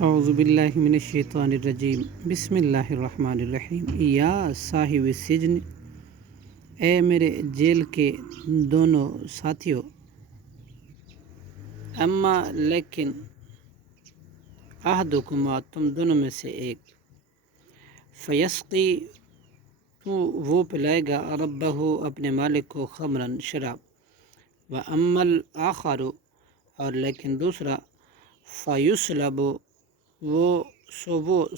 اعوذ باللہ من الشیطان الرجیم بسم اللہ الرحمن الرحیم یا صاحب السجن، اے میرے جیل کے دونوں ساتھیوں، اما لیکن احدکما تم دونوں میں سے ایک، فیسقی تو وہ پلائے گا ربہ اپنے مالک کو خمرن شراب، واما الآخر اور لیکن دوسرا، فیسلب وہ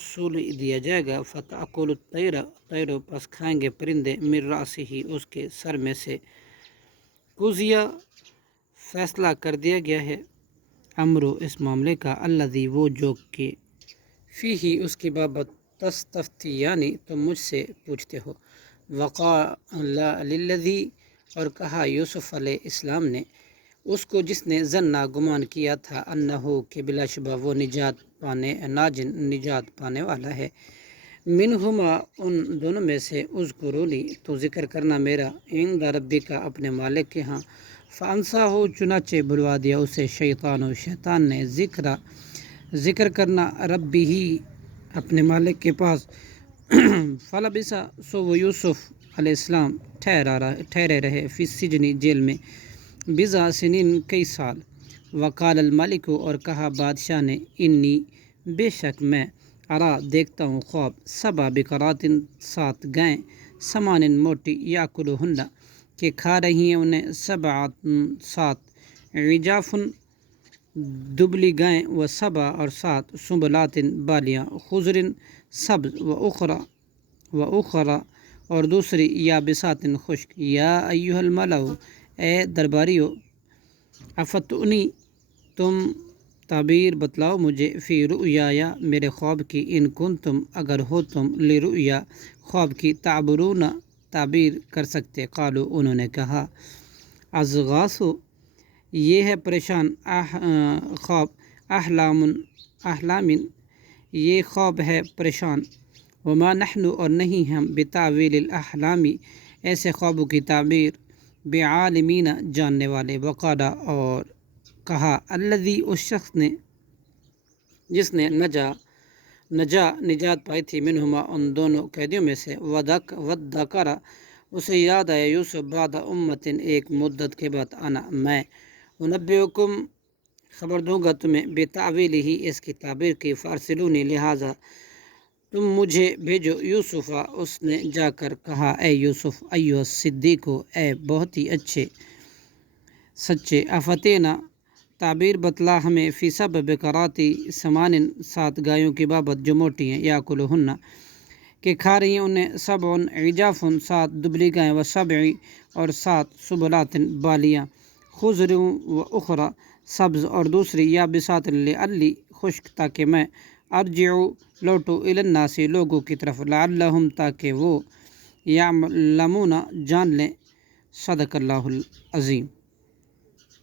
سول دیا جائے گا، فتأکل الطیر پس کھائیں گے پرندے، من رأسہ اس کے سر میں سے، قضی فیصلہ کر دیا گیا ہے، امرو اس معاملے کا، الذی وہ جو کہ، فیہ اس کی بابت، تستفتیانی تم مجھ سے پوچھتے ہو، وقال للذی اور کہا یوسف علیہ السلام نے اس کو جس نے ظنا گمان کیا تھا، انہو کہ بلا شبہ وہ نجات پانے والا ہے، منہما ان دونوں میں سے، اذکرونی تو ذکر کرنا میرا، عند ربک اپنے مالک کے ہاں، فانساہ چنانچہ بھلوا دیا اسے شیطان نے، ذکر کرنا ربی ہی اپنے مالک کے پاس، فلبث سو وہ یوسف علیہ السلام ٹھہرے رہے، فی السجن جیل میں، بضع سنین کئی سال، وقال الملک اور کہا بادشاہ نے، انی بے شک میں، ارا دیکھتا ہوں خواب، سبع بقرات 7 گائیں، سمان موٹی، یاکلہن کہ کھا رہی ہیں انہیں، 7 عجاف دبلی گائیں، و 7 اور 7 سنبلات بالیاں، خضر سبز، و اخرى اور دوسری، یابسات خشک، یا ایھا الملأ اے درباریو، افتونی تم تعبیر بتلاؤ مجھے، فی رؤیایا میرے خواب کی، ان کنتم اگر ہو تم، لرؤیا خواب کی، تعبرون تعبیر کر سکتے، قالوا انہوں نے کہا، اضغاث یہ ہے پریشان، خواب، احلام یہ خواب ہے پریشان، وما نحن اور نہیں ہم، بتاویل الاحلام ایسے خوابوں کی تعبیر، بعالمین جاننے والے، وقال اور کہا، الذی اس شخص نے جس نے نجات پائی تھی، منہما ان دونوں قیدیوں میں سے، وذکر اسے یاد آیا، یوسف بعد امت ایک مدت کے بعد، انا میں، انبئکم خبر دوں گا تمہیں، بتاویلہ اس کی تعبیر کی، فارسلونی لہذا تم مجھے بھیجو، یوسفہ اس نے جا کر کہا، اے یوسف، ایھا الصدیق اے بہت ہی سچے، افتینا تعبیر بتلا ہمیں، فی 7 بقرات سمان 7 گایوں کی بابت جو موٹی ہیں، یاکلہن کہ کھا رہی ہیں انہیں، 7 عجاف 7 دبلی گائیں، و 7 اور 7 سنبلات بالیاں، خضر و اخرى سبز اور دوسری، یابسات لعلی خشک تاکہ میں، ارجع لوٹو الی الناس لوگوں کی طرف، لعلہم تاکہ وہ، یعلمون جان لیں، صدق اللہ العظیم۔